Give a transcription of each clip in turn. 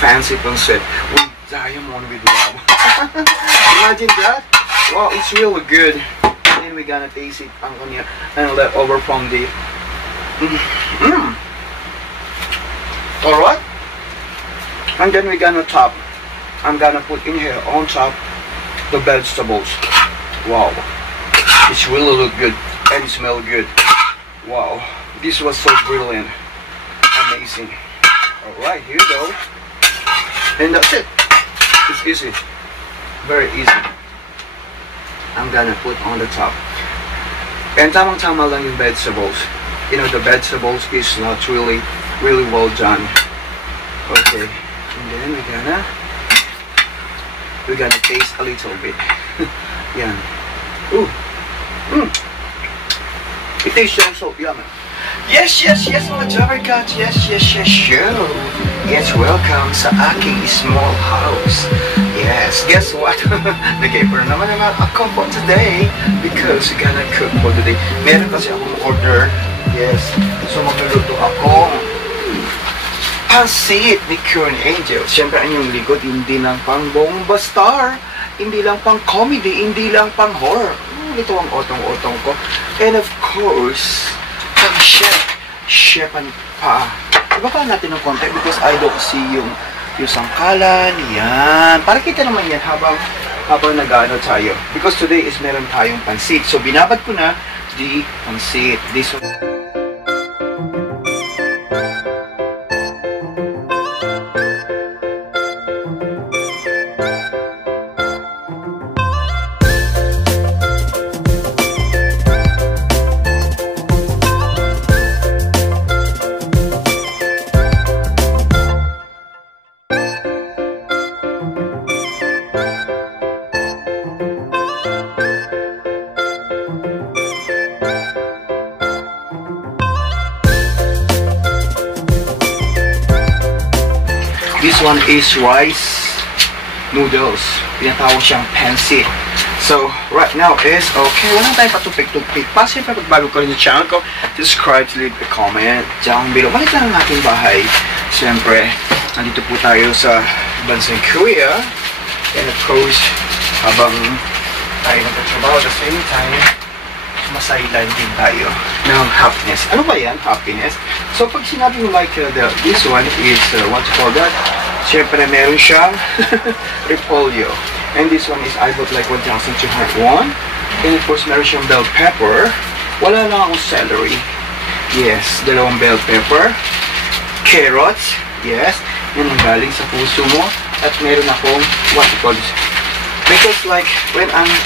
fancy pancit with diamond with love. Imagine that. Wow, it's really good. And then we're gonna taste it ang kanya and leftover from the Alright. And then we're gonna top. I'm gonna put in here on top the vegetables. Wow. It's really look good and smell good. Wow. This was so brilliant. Amazing. Alright, here you go. And that's it. It's easy. Very easy. I'm gonna put on the top. And tamang-tama lang yung vegetables. You know, the vegetables is not really well done. Okay. And then we're gonna taste a little bit. Yeah. Ooh. It tastes so yummy. Yes, mga Jabber Cats. Yes, show. Yes, welcome sa aking small house. Yes, guess what? Nag-paper naman ako for today because we're gonna cook for today. Meron kasi akong order. Yes, so magluluto ako pansit ni Karen Angel. Siyempre, ang yung likod, hindi lang pang bomba star, hindi lang pang comedy, hindi lang pang horror. Ito ang otong-otong ko. And of course, ang chefan pa. Iba pa natin ng konti because I don't see yung sangkalan. Yan. Para kita naman yan habang nag-ano tayo. Because today is meron tayong pansit. So, binabad ko na di pansit. This one. This one is rice noodles. Pinatawag siyang pansit. So, right now is, okay, wala tayong patupik-tupik. Siyempre, pag bago ka rin sa channel ko, subscribe, leave a comment. Diyan below. Balik lang ang ating bahay. Siyempre, nandito po tayo sa bansang Korea. And of course, habang tayo nagtatrabaho at the same time, masailan din tayo ng happiness. Ano ba yan? Happiness. So, pag sinabi mo like this one is, what you call that? Siyempre, meron siyang repolyo. And this one is, I bought like 1,201. And of course, meron siyang bell pepper. Wala lang akong celery. Yes, dalawang bell pepper. Carrots. Yes. Yan ang galing sa puso mo. At meron akong, what you call this? Because like,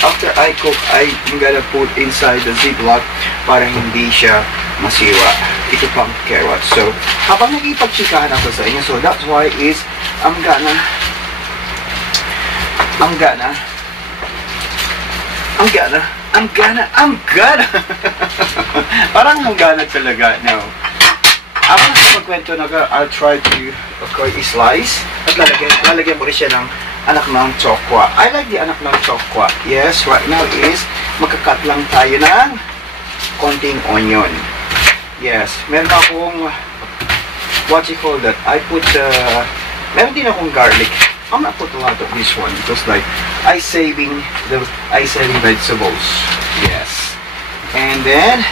after I cook, I'm gonna put inside the ziplock para hindi siya masiwa. Ito pang carrots. So, habang nag-ipagchikahan ako sa inyo, so that's why is, I'm gonna parang hangganan talaga. No. Ako na magkwento na I'll try to slice at lalagyan mo rin siya ng anak ng chokwa. I like the anak ng chokwa. Yes, right now is magkakat lang tayo ng konting onion. Yes, meron akong what you call that? I put meron din akong garlic. I'm not put a lot of this one because like I saving vegetables. Yes. And then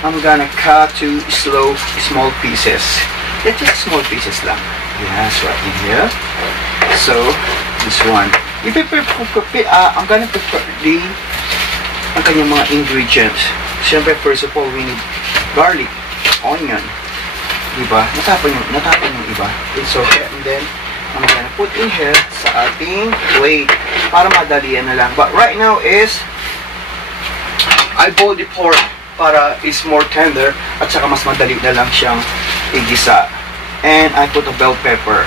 I'm gonna cut to small pieces. Just small pieces lang. Yes, right in here. So this one. I'm gonna prepare ang kanyang mga ingredients. Siyempre, first of all, we need garlic, onion. Diba? Natapon yung iba. It's okay. And then, I'm gonna put in here sa ating plate para madalian na lang. But right now is, I boiled the pork para is more tender at saka mas madali na lang siyang igisa. And I put a bell pepper.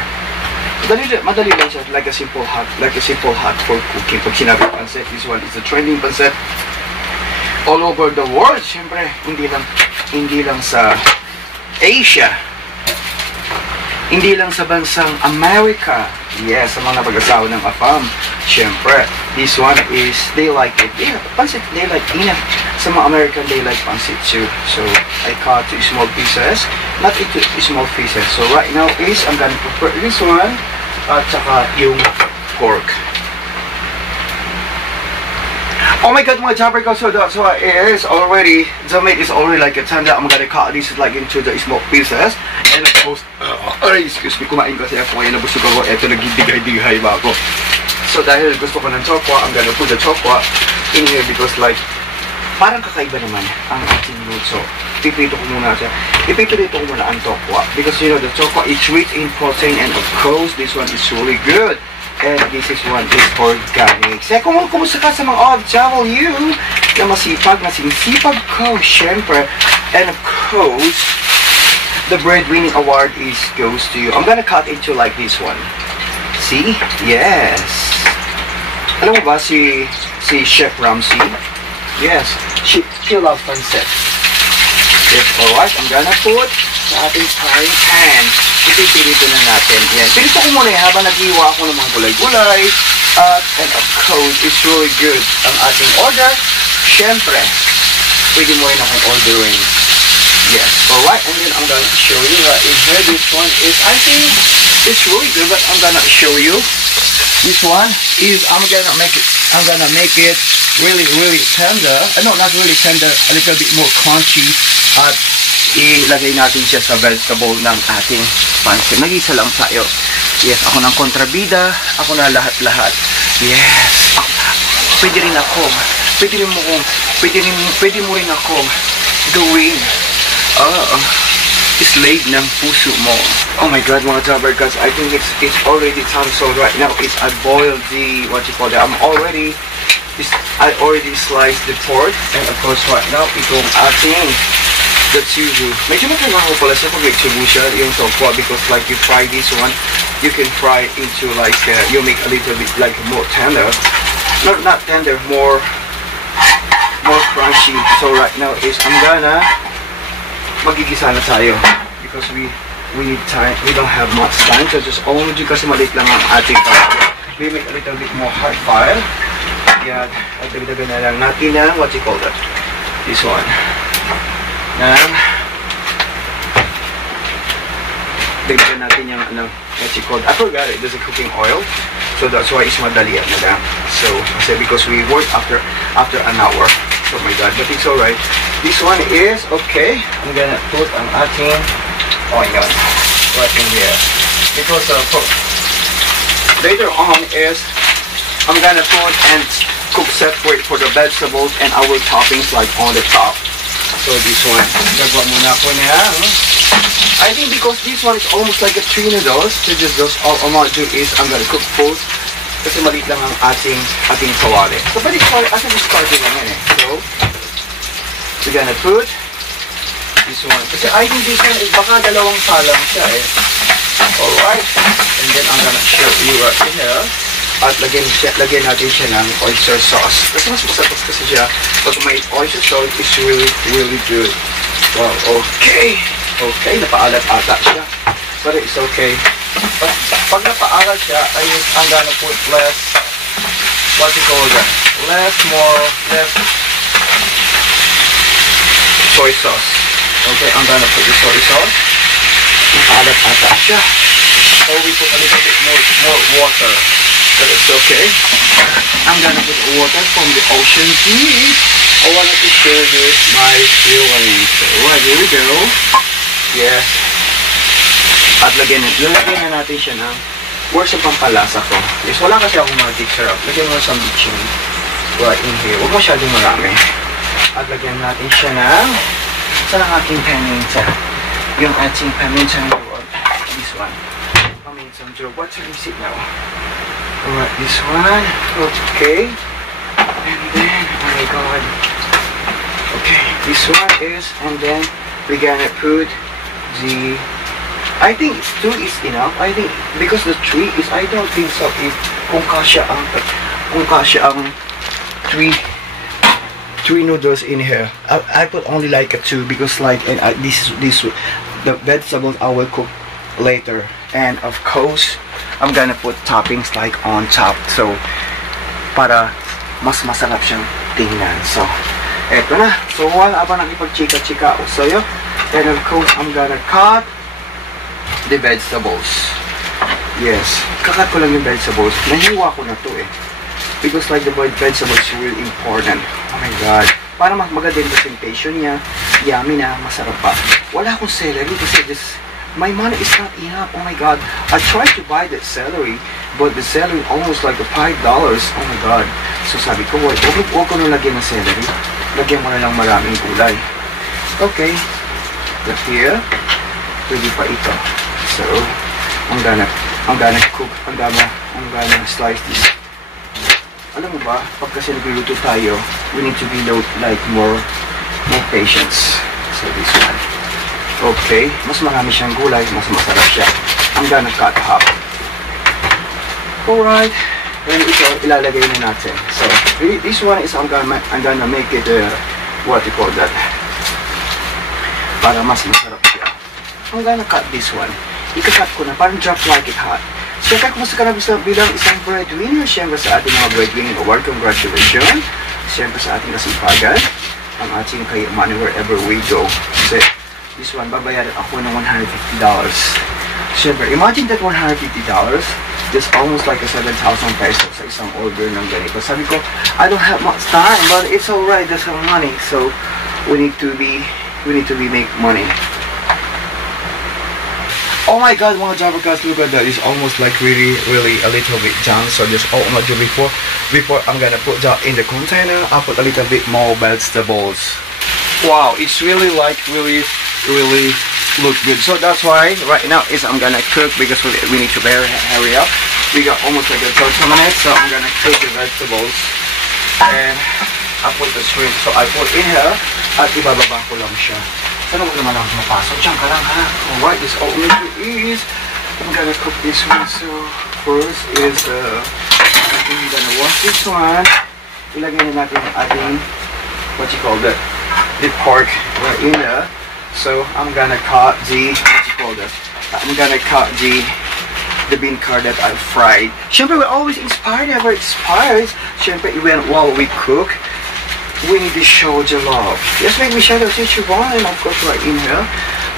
Madali lang siya, like a simple hot for cooking. Pag sinabi pancit, this one is a trending pancit all over the world. Siyempre, hindi lang sa Asia, hindi lang sa bansang America. Yes, sa mga pag-asawa ng AFAM. Siyempre, this one is, they like it. Yeah, pancit, they like enough Some American, they like pancit too. So I cut to small pieces, not into small pieces. So right now is I'm gonna prepare this one at saka yung pork. Oh my god, mga jabber ko, so that's why it is already, the meat is already like a tender. I'm gonna cut this like into the small pieces. And of course, excuse me, kumain kasi ako ngayon, nabusog ako, eto nagdigay-digay ba ako. So dahil gusto ko ng chokwa, I'm gonna put the chokwa in here because like, parang kakaiba naman ang ating noodles. So, pipito ko muna siya. Ipito dito ko muna ang chokwa because you know, the chokwa is rich in protein and of course, this one is really good. And this is one is organic. Kaya kumusta ka sa mga OFW na masipag, na sinisipag ko, syempre. And of course, the bread-winning award goes to you. I'm gonna cut into like this one. See? Yes. Alam mo ba si Chef Ramsay? Yes. She loves pancit. Yes, alright. I'm gonna put sa ating frying pan. Ipipilito na natin. Yan. Pilito ko muna habang nag-iwa ako ng mga gulay-gulay. And of course, it's really good ang ating order. Siyempre, pwede mo rin akong ordering. Yes. Alright. And then I'm gonna show you in here. This one is, I think, it's really good. But I'm gonna show you. This one is, I'm gonna make it really, really tender. No, not really tender. A little bit more crunchy. At ilagay natin siya sa vegetable ng ating pancit. Nag-isa lang tayo. Yes, ako ng kontrabida. Ako na lahat-lahat. Yes. Pwede rin ako. Pwede mo rin ako gawin. Slave ng puso mo. Oh my god, mga jabber guys. I think it's already time. So right now, I boiled the, what you call that. I already sliced the pork. And of course, right now, itong ating the tubu. Medyo matagaho pala sa pag tubu siya yung tokwa because like you fry this one, you can fry into like, you make a little bit like more tender. Not tender, more crunchy. So right now is I'm gonna magigisa na tayo because we need time. We don't have much time. So just only kasi maliit lang ang ating we make a little bit more hard fire. Yan. At dagdagan na lang natin ng what you call that. This one. Dagdagan natin yung what you call, I forgot it, there's a cooking oil, so that's why it's madali at madam. So because we work after an hour. Oh my god, but it's alright. This one is okay. I'm gonna put ang ating, oh my god, right in here because later on is I'm gonna put and cook separate for the vegetables and our toppings like on the top. So this one, gagawa muna ko niya. I think because this one is almost like a 3 noodles, so just all I'm gonna do is I'm gonna cook both kasi maliit lang ang ating kawali. So pwede ko as we started lang yan eh. So we're gonna put this one. Kasi I think this one is baka dalawang salang siya eh. Alright. And then I'm gonna show you right here. At lagyan natin siya ng oyster sauce. Kasi mas masarap kasi siya. Pag may oyster sauce, it's really, really good. Wow, okay. Okay, napaalat ata siya. But it's okay. Pag napaalat siya, I'm gonna put less, what you call that? Less soy sauce. Okay, I'm gonna put the soy sauce. Napaalat ata siya. So we put a little bit more water. But it's okay. I'm gonna put water from the ocean deep. I wanted to show you my feelings. So right, here we go. Yes. At lagyan na natin siya ng works ng pampalasa ko. Yes, wala kasi akong magic syrup. Lagyan mo sa bitchin. Right in here. Huwag masyadong marami. At lagyan natin siya ng sa aking paminta. Yung ating pamintang drug. This one. Pamintang drug. What time is it now? Alright, this one. Okay. And then, oh my god. Okay, this one is, and then we're gonna put the, I think 2 is enough. I think, because the 3 is, I don't think so. If, kung kasya ang 3 noodles in here. I put only like a 2 because like, and this, the vegetables I will cook later. And of course, I'm gonna put toppings like on top. So, para mas masarap siyang tingnan. So, Eto na. So, while abang nakipag-chika-chika ako sa'yo, and of course, I'm gonna cut the vegetables. Yes. Kakat ko lang yung vegetables. Nahiwa ko na to eh. Because like the vegetables is really important. Oh my God. Para maganda yung presentation niya. Yummy na. Masarap pa. Wala akong celery kasi my money is not enough. Oh my God. I tried to buy that celery, but the celery almost like $5. Oh my God. So sabi ko, huwag ko nung lagyan ng celery. Lagyan mo na lang maraming gulay. Okay. But here, pwede pa ito. So, I'm gonna cook. I'm gonna slice this. Alam mo ba, pag kasi nagluluto tayo, we need to be like more patience. So this one. Okay, mas marami siyang gulay, mas masarap siya. I'm gonna cut half. Alright, and ito, ilalagay na natin. So, this one is I'm gonna make it, what you call that? Para mas masarap siya. I'm gonna cut this one. Ika-cut ko na, parang drop like it hot. Siyempre, kumusta ka na bilang isang breadwinner? Siyempre sa ating mga breadwinning award, congratulations. Siyempre sa ating kasipagan, ang ating kayaman wherever we go. Kasi, this one, babayaran ako ng $150. Siyempre, imagine that $150, just almost like a 7,000 pesos sa isang order ng ganito. Sabi ko, I don't have much time, but it's alright, that's our money. So, we need to make money. Oh my God, mga Jabber guys, look at that. It's almost like really a little bit done. So just all I'm gonna do before I'm gonna put that in the container, I'll put a little bit more vegetables. Wow, it's really look good. So that's why right now is I'm gonna cook because we need to hurry up. We got almost like 30 minutes, so I'm gonna cook the vegetables and I put the shrimp. So I put in here at ibababa ko lang siya. Sana huwag naman ako mapasok. Diyan ka lang ha. Alright, this all we do is I'm gonna cook this one. So first is I'm gonna wash this one. Ilagay na natin ang ating what you call that, the pork right in there. So I'm gonna cut the bean curd that I fried. Siyempre, we're always inspired, never expired. Siyempre, even while we cook, we need to show the love. Just make me show the Sichuan and of course right in here.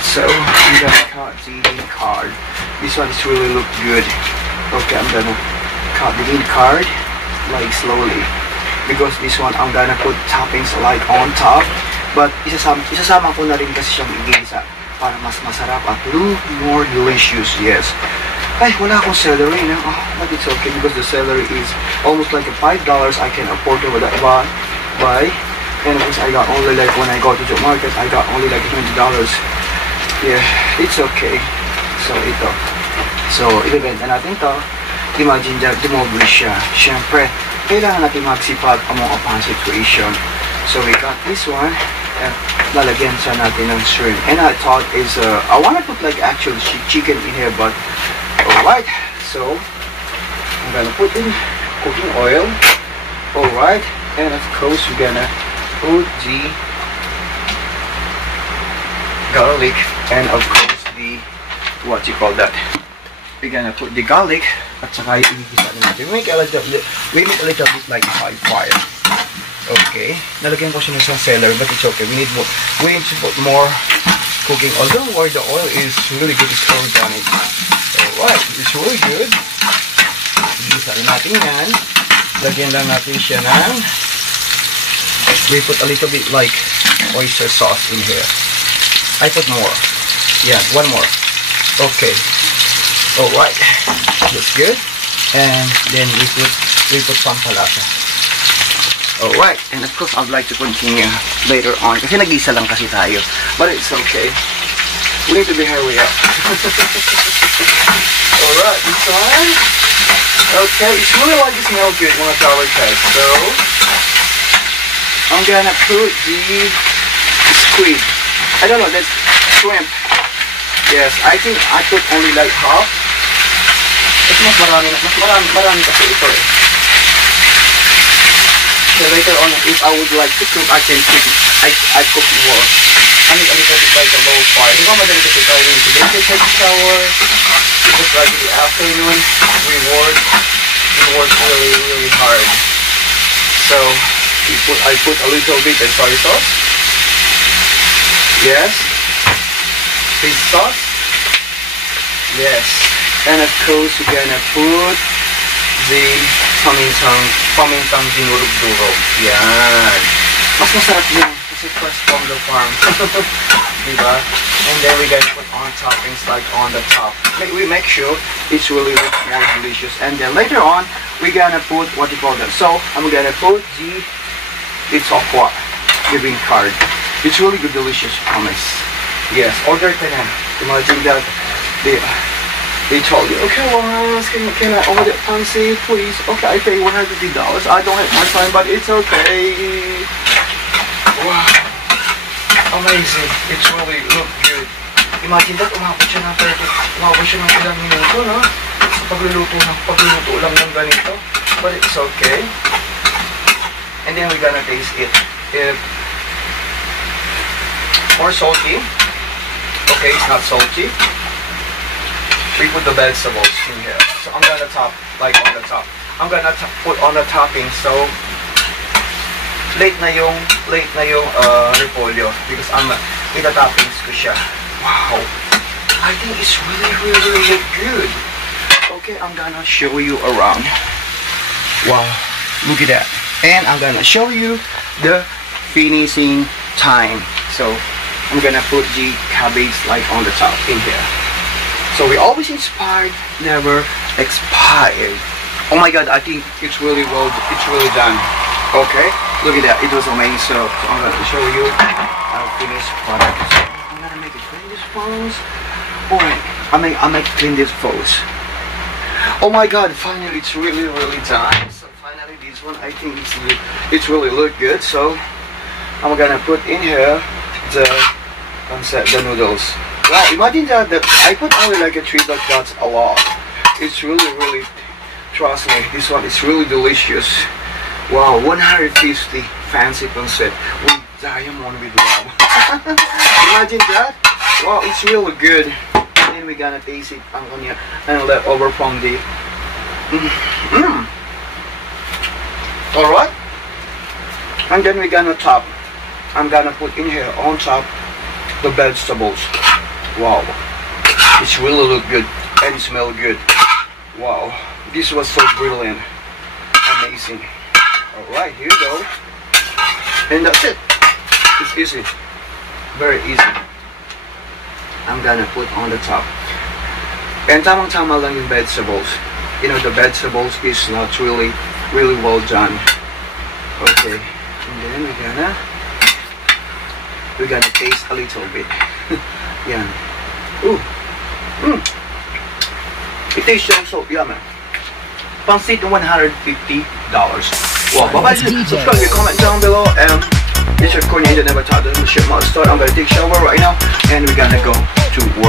So I'm gonna cut the bean curd. This one is really look good. Okay, I'm gonna cut the bean curd like slowly. Because this one I'm gonna put toppings like on top. But isasama ko na rin kasi siyang igisa para mas masarap at look more delicious. Yes. Ay, wala akong celery na. Oh, but it's okay because the celery is almost like a $5 I can afford to buy. And of course I got only like when I go to the market I got only like $20. Yeah, it's okay. So ito. So ibebenta natin to. Imagine that demoble siya. Siyempre, kailangan natin magsipag among upon situation. So we got this one. Lalagyan siya natin ng shrimp. And I thought is I wanna put like actual chicken in here, but alright. So I'm gonna put in cooking oil. Alright. And of course we're gonna put the garlic and of course the what you call that. We're gonna put the garlic at saka i-igisa natin. We need a little bit like high fire. Okay. Nalagyan ko siya ng isang celery but it's okay. We need to put more cooking oil. Don't worry, the oil is really good. It's organic. Alright, it's really good. Igisa natin yan. Lagyan lang natin siya ng we put a little bit like oyster sauce in here. I put more. Yeah, one more. Okay. Alright. That's good. And then we put pampalasa. Alright. And of course I'd like to continue later on. Kasi nag-isa lang kasi tayo. But it's okay. We need to be hurry up. Alright, this one. Okay, it's really like it smells good mga Jabber guys. So I'm gonna put the squid. I don't know, that's shrimp. Yes, I think I put only like half. Kasi mas marami kasi ito eh. So later on, if I would like to cook, I can cook. I cook more. I need a little bit like a low fire. Di ba madali kasi tayo yung today to take a shower. Because like in the afternoon, we work really hard. So I put a little bit of soy sauce. Yes. Fish sauce. Yes. And of course, we're gonna put the pamintang dinurog-durog. Yan. Mas masarap yun kasi fresh from the farm. Diba? And then we're gonna put on toppings like on the top. We make sure it's really looks more delicious. And then later on, we're gonna put what you call that. So I'm gonna put the tokwa, the green card. It's really good, delicious, promise. Yes, order ka na. Imagine that they told you, okay, well, can I order fancy, please? Okay, I pay $150. I don't have my time, but it's okay. Wow, amazing. It's really look good. Imagine that, umabot siya ng ilang minuto, no? Pagluluto lang ng ganito. But it's okay. And then we're gonna taste it. If more salty. Okay, it's not salty. We put the vegetables in here. So I'm gonna top, like on the top. I'm gonna put on the topping. So late na yung repolyo because I'm ita-toppings ko siya. Wow, I think it's really good. Okay, I'm gonna show you around. Wow, look at that. And I'm gonna show you the finishing time. So I'm gonna put the cabbage like on the top in here. So we always inspired, never expired. Oh my God, I think it's really done. Okay, look at that, it was amazing. So I'm gonna show you our finished product. I'm gonna make it clean this phones. Alright, I make clean this phones. Oh my God, finally it's really done. So finally this one, I think it's really look good. So I'm gonna put in here the noodles. Wow, imagine that I put only like a 3 dots a lot. It's really, trust me, this one is really delicious. Wow, 150 fancy pancit with diamond with love. Imagine that. Wow, it's really good. And then we're gonna taste it and left over from the Alright. And then we're gonna top. I'm gonna put in here on top the vegetables. Wow, it's really look good and smell good. Wow, this was so brilliant, amazing. Alright, here you go. And that's it. It's easy, very easy. I'm gonna put on the top. And tamang-tama lang yung vegetables. You know, the vegetables is not really well done. Okay, and then we're gonna taste a little bit. Yeah. Ooh. It tastes so yummy. Pancit $150. Wow. Bye-bye. Subscribe, comment down below, and this is Corny that never taught them the shit must start. I'm gonna take a shower right now, and we're gonna go to work.